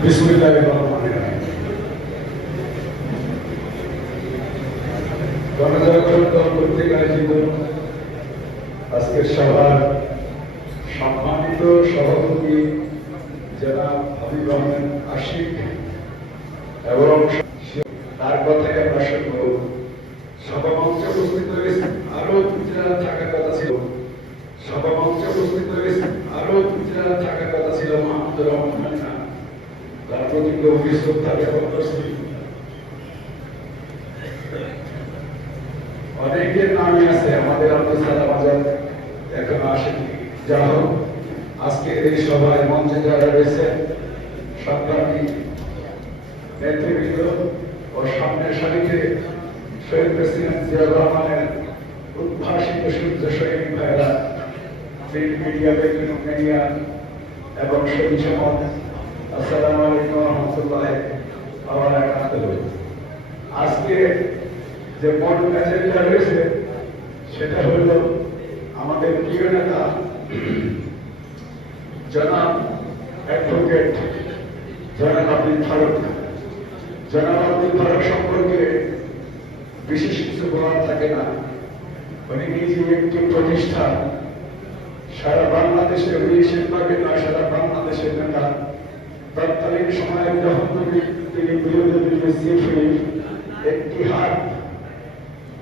রহমানির গণজাগরণ আজকের সভার সম্মানিত সভাপতি জনাব হাবিব আহমেদ আশিক এবং তার কথাই আমরা শুনব সভামঞ্চে উপস্থিত হয়েছে আরও যারা থাকার কথা ছিল সভামঞ্চে উপস্থিত হয়েছে আরও যারা থাকার কথা ছিল মাহমুদুর রহমান খান তার প্রতি গভীর শ্রদ্ধা জ্ঞাপন করছি। অনেকের নামই আছে, আমাদের আব্দুল সালাম আজাদ এখনও আসেনি। যা হোক আজকে এই সভায় মঞ্চে যারা রয়েছে সংগ্রামী নেতৃবৃন্দ ও সামনের সারিতে শহীদ প্রেসিডেন্ট জিয়াউর রহমানের উদ্ভাসিত সূর্য সৈনিক ভাইয়েরা, প্রিন্ট মিডিয়া বিভিন্ন মিডিয়া এবং শহীদ সমাজ আজকে যে সেটা হলো আমাদের প্রিয় নেতা, জনাব অ্যাডভোকেট জনাব আব্দুল ফারুক। সম্পর্কে বিশেষ কিছু বলার থাকে না। উনি নিজে প্রতিষ্ঠান। সারা বাংলাদেশে উনি শিল্পাকে নয়, সারা বাংলাদেশের নেতা। তৎকালীন সময়ে যখন তিনি বিরোধী চিফ হুইপ একটি হাত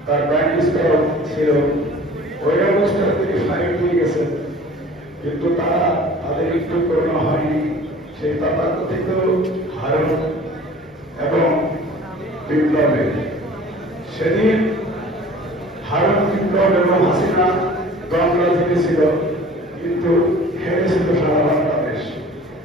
তার ব্যান্ডিস্টার ছিল, ওই অবস্থায় তিনি ফাইট দিয়ে গেছেন। কিন্তু তারা তাদের একটু করোনা হয়নি, সেই তথাকথিত হারণ এবং বিপ্লবে। সেদিন হারণ, বিপ্লব এবং হাসিনা গঙ্গা জিতেছিল, কিন্তু হেরেছিল সারা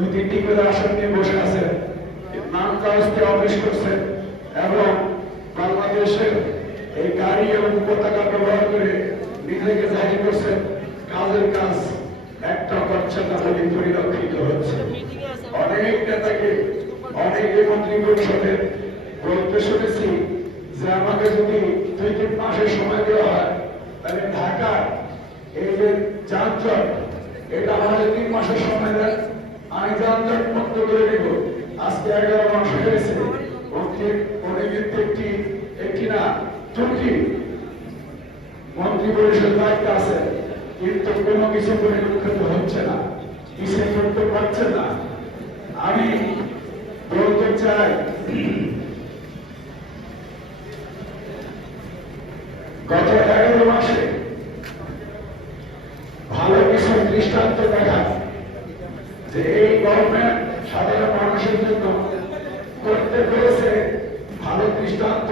দুই তিনটি করে আসন নিয়ে বসে আছেন নাম কাগজকে অফিস করছেন এবং বাংলাদেশের এই গাড়ি এবং পতাকা ব্যবহার করে নিজেকে জাহির করছেন কাজের কাজ একটা করছেন না বলে পরিলক্ষিত হচ্ছে। অনেক নেতাকে, অনেক মন্ত্রী পরিষদের বলতে শুনেছি যে আমাকে যদি দুই তিন মাসের সময় দেওয়া হয়, তাহলে ঢাকার এই যে যানজট, এটা আমাদের তিন মাসের সময় দেয়। আমি যানজট মুক্ত করে দেব আজকে এগারো মাস হয়েছে একটি একটি না ত্রুটি মন্ত্রী পরিষদ দায়িত্ব আছে। কিন্তু কোনো কিছু পরিলক্ষিত হচ্ছে না। কিছু করতে পারছে না। আমি বলতে চাই গত এগারো মাসে ভালো কিছু দৃষ্টান্ত দেখা যে এই গভর্নমেন্ট সাধারণ মানুষের জন্য করতে পেরেছে ভালো দৃষ্টান্ত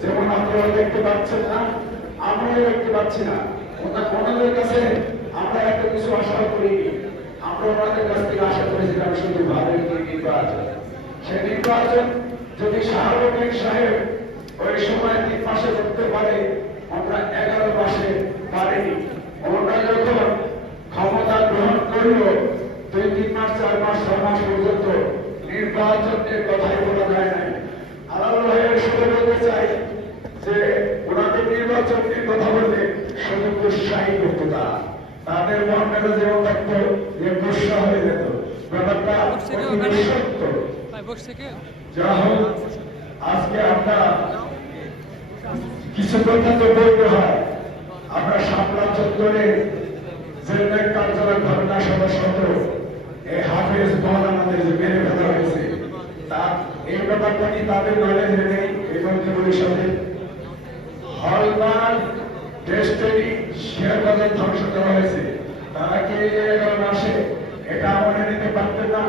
যেমন আপনারা দেখতে পাচ্ছেন না আমরাও দেখতে পাচ্ছি না। ওনা- ওনাদের কাছে আমরা একটা কিছু আশা করিনি। আমরা ওনাদের কাছ থেকে আশা করেছিলাম শুধু একটি নির্বাচন। সেই নির্বাচন যদি শাহরুদ্দিন সাহেব ওই সময় তিন মাসে করতে পারে, আমরা এগারো মাসে পারিনি। ওরা যখন ক্ষমতা গ্রহণ করল, দুই, তিন মাস, চার মাস ছ মাস পর্যন্ত নির্বাচনের কথাই বলা যায় নাই। আলাল ভাইয়ের সাথে বলতে চাই নির্বাচন নিয়ে কথা বললে শুধু উৎসাহী করতো না। তাদের যেমন থাকতো যে গুসা হয়ে যেত। ব্যাপারটা সত্য যা হোক আজকে আমরা কিছু কথা তো বলতে হয়। আমরা সামলা চত্বরে যে কার্যালয় ঘটনা সদস্য এই হাফেজ মহানাদের যে মেরে ফেলা হয়েছে তা এই ব্যাপারটা কি তাদের নলেজে নেই? এই মন্ত্রীগুলির সাথে হলমার্ক টেস্টেরই শেয়ার বাজার ধ্বংস করা হয়েছে। তারা কি এগারো মাসে এটা আমলে নিতে পারতেন না,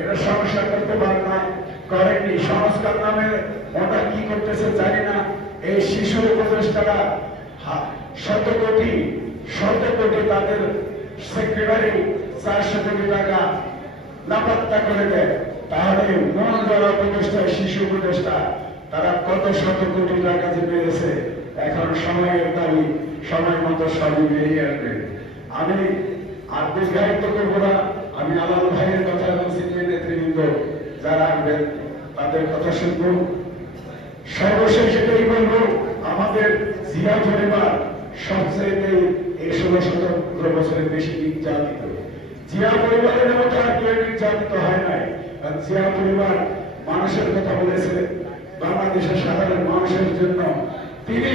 এটা সমস্যা করতে পারেন না, করেননি। সংস্কার নামে ওটা কি করতেছে জানি না। এই শিশু উপদেষ্টারা শত কোটি শত কোটি তাদের সেক্রেটারি চারশো কোটি টাকা লাপাত্তা করে দেয়। তাহলে মন যারা উপদেষ্টা, শিশু উপদেষ্টা, তারা কত শত কোটি টাকা যে পেয়েছে? এখন সময়ের দাবি সময় মতো সবই বেরিয়ে আসবে। আমি আর দীর্ঘায়িত করব না, আমি আলাল ভাইয়ের কথা এবং সিনিয়র নেতৃবৃন্দ যারা আসবেন, তাদের কথা শুনব। সর্বশেষ এটাই বলব, আমাদের জিয়া পরিবার সবচেয়ে এই ষোলো সতেরো বছরের বেশি নির্যাতিত। জিয়া পরিবারের মতো আর কেউ নির্যাতিত হয় নাই। জিয়া পরিবার মানুষের কথা বলেছে, বাংলাদেশের সাধারণ মানুষের জন্য তিনি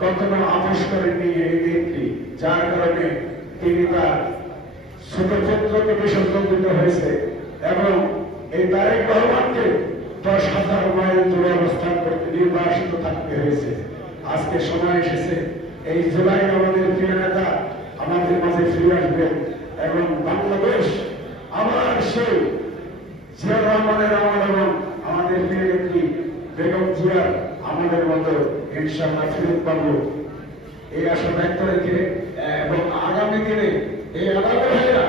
কখনো আপোষ করেননি এই ব্যক্তি যার কারণে তিনি তার ছোট পুত্রকে বিসর্জন হয়েছে এবং এই তারেক রহমানকে দশ হাজার মাইল দূরে অবস্থান করতে নির্বাসিত থাকতে হয়েছে। আজকে সময় এসেছে। এই জুলাই আমাদের প্রিয় নেতা আমাদের মাঝে ফিরে আসবেন এবং বাংলাদেশ আবার সেই জিয়া রহমানের আমল এবং আমাদের প্রিয় নেত্রী বেগম জিয়া আমাদের মতো ইনশাআল্লাহ ফিরত পাবো। এই আশা ব্যক্ত রেখে, এবং আগামী দিনে এই আগামী ভাইরা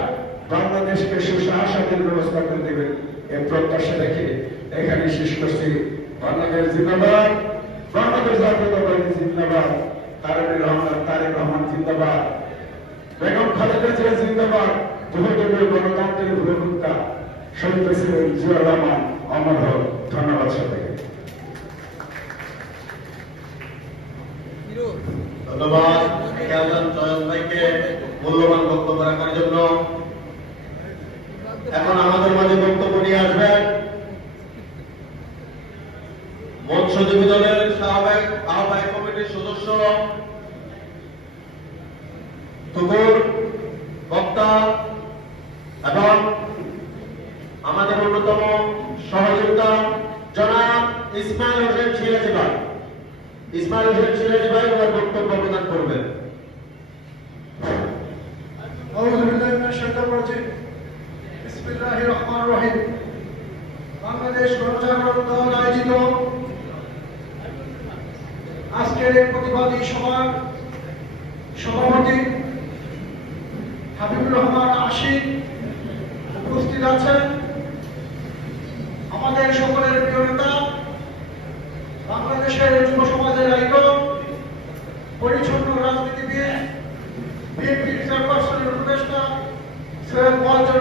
বাংলাদেশকে সুশাসনের ব্যবস্থা করে দেবেন এই প্রত্যাশা রেখে এখানে শেষ করছি। বাংলাদেশ জিন্দাবাদ, বাংলাদেশ জাতীয়তাবাদী জিন্দাবাদ, তারেক রহমান তারেক রহমান জিন্দাবাদ, বেগম খালেদা জিয়া জিন্দাবাদ, বহুদলীয় গণতন্ত্রের ভূমিকা, শহীদ প্রেসিডেন্ট জিয়া রহমান, অমর হোক। ধন্যবাদ সবাইকে। ধন্যবাদ। ভাইকে মূল্যবান বক্তব্য রাখার জন্য। এখন আমাদের মাঝে বক্তব্য নিয়ে আসবেন মৎস্যজীবী দলের আহ্বায়ক কমিটির সদস্য বক্তা এবং আমাদের অন্যতম সহযোগিতা জনাব ইসমাইল হোসেন সিরাজি ভাই ইসমাইল হোসেন ভাই ওনার বক্তব্য প্রদান করবেন। বাংলাদেশ গণজাগরণ দল আয়োজিত আজকের প্রতিবাদী সভার সভাপতি হাবিবুর রহমান আশিক উপস্থিত আছেন। আমাদের সকলের প্রিয় নেতা, বাংলাদেশের যুব পরিচ্ছন্ন দিয়ে বিএনপির চেয়ারপারসনের উপদেষ্টা সৈয়দ মহাজন